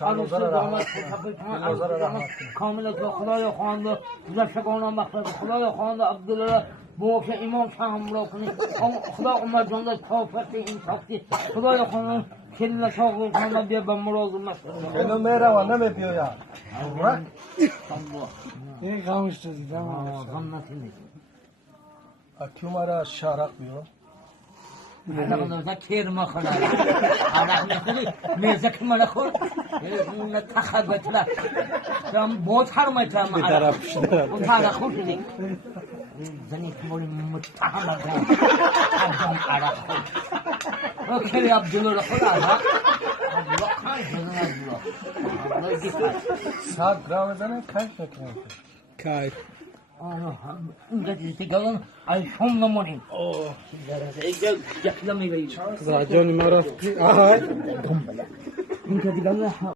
عروسی داماد کامل خدای خوانده زشگان مخلص خدای خوانده عبدالله بوش امام شام را کنی خدا عمر جان کافت این سختی خدای خوانده کل شاق خانه بیا به مراد مسئله خیلی میره و نمیپیویا این خاموش شدی غم نتینی اکیو مرا شارق بیو علاقه نوزا کیر ما خونه علاقه نخوری میزه که من خور اون تخبت لک شام بود حرمت لما اون تاقه خور شدی زنی که مولی متهم اگرم اگرم علاقه خور کلی عبدالله خود علاقه عبدالله خان جزن عبدالله دیگر 100 گرم بزنه کاش نکنه کای اینجا دیگه گلون ای شم نمونیم اینجا یکلا میگویی راجانی ما رفتی آهای اینجا دیگه